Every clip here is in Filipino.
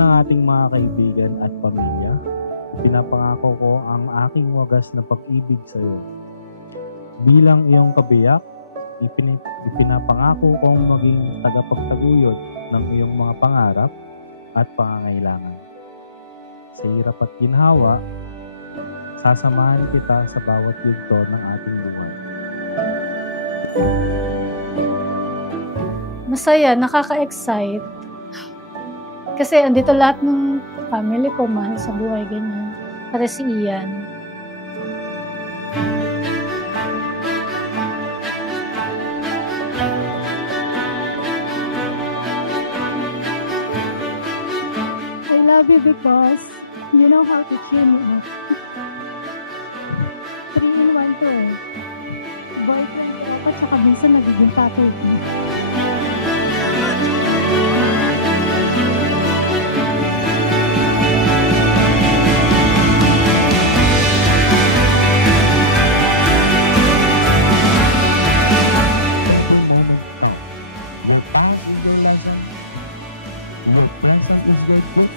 ng ating mga kaibigan at pamilya, pinapangako ko ang aking wagas na pag-ibig sa iyo. Bilang iyong kabiyak, ipinapangako kong maging tagapagtaguyod ng iyong mga pangarap at pangangailangan. Sa hirap at ginhawa, sasamahan kita sa bawat yugto ng ating buhay. Masaya, nakaka-excite. Kasi andito lahat ng family ko, mahal sa buhay, ganyan. Para si Ian. I love you because you know how to cheer me up. 3-in-1 to eh. Boyfriend ko at saka minsan nagiging tatay ko. Your present is your gift,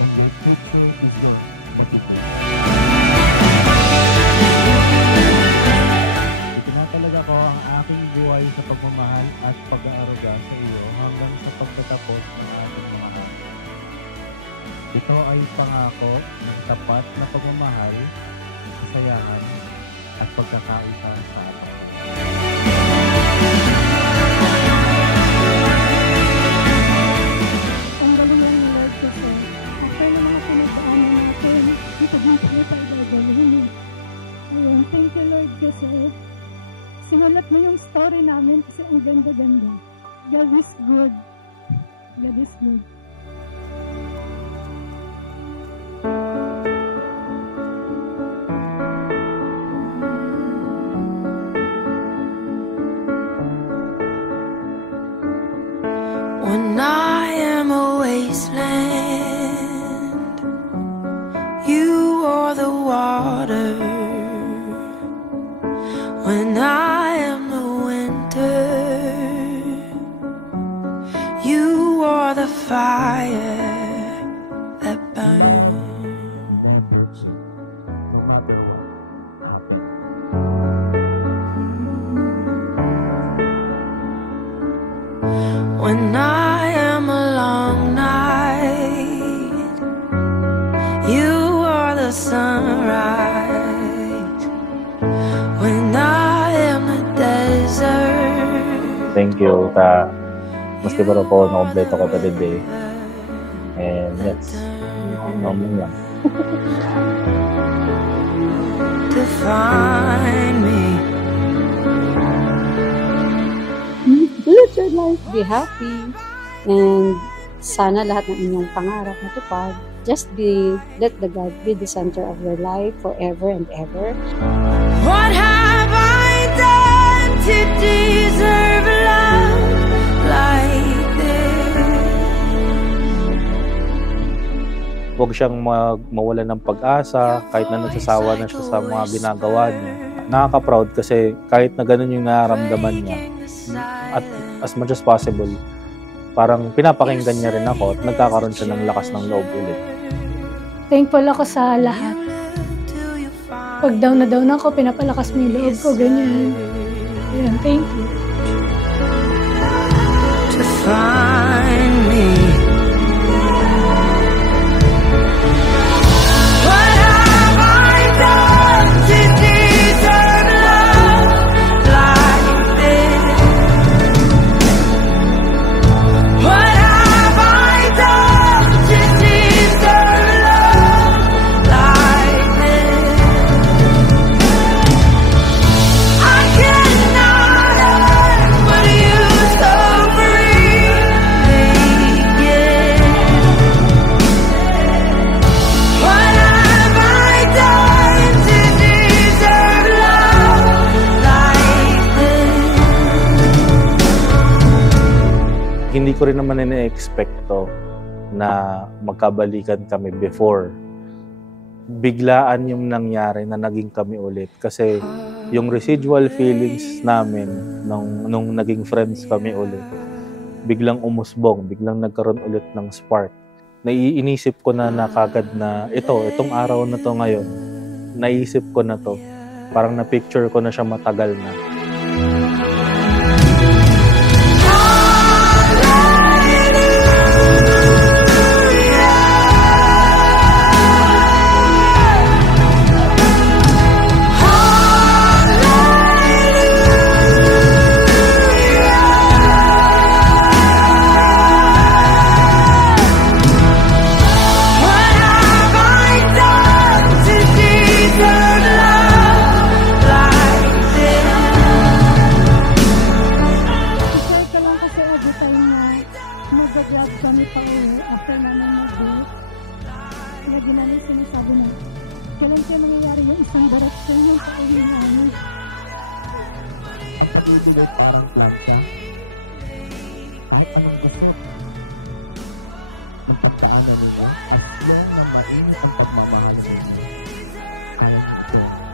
and your future is your motivation. Itinatalaga ko ang aking buhay sa pagmamahal at pag-aaruga sa iyo hanggang sa pagtatapos ng ating mga hanggan. Ito ay pangako ng tapat na pagmamahal, kasayangan, at pagkakaisa sa atin. Thank you, Lord, kasi sinulat mo yung story namin kasi ang ganda-ganda. God is good. God is good. When I am a wasteland, you are the water. When I am the winter, you are the fire that burns. No matter what happens. When I am a long night, you are the sunrise. When I am the desert. Thank you ta maski baru po na kompleto ko today. And yes, normal lang. To find me. Live your life, be happy, and sana lahat ng inyong pangarap matupad. Just let the God be the center of your life forever and ever. What have I done to deserve love like this? Huwag siyang mawala ng pag-asa kahit na nagsasawa na siya sa mga ginagawa niya. Nakaka-proud kasi kahit na ganun yung nararamdaman niya, at as much as possible, parang pinapakinggan niya rin ako at nagkakaroon siya ng lakas ng loob ulit. Thankful ako sa lahat. Pag down na down ako, pinapalakas mo yung loob ko, ganyan. Ayan, thank you. To find me. What have I done to deserve love like this? What have I done to deserve love like this? I cannot earn what you so freely give. What have I done to deserve love like this? Hindi ko rin naman ina-expect to na magkabalikan kami before. Biglaan yung nangyari na naging kami ulit kasi yung residual feelings namin nung naging friends kami ulit, biglang umusbong, biglang nagkaroon ulit ng spark. naiinisip ko na kagad na itong araw na to ngayon, naisip ko na to. Parang na-picture ko na siya matagal na. Mag-grab kami pa uwi after namin mag-break. Lagi namin sinasabi na kailan kaya nangyayari yung isang direction yung pa-uwi namin. Ang pag-ibig ay parang plancha. Kahit anong gusto ng pagdaanan nila, as long na mainit ang pagmamahal nila, kaya nito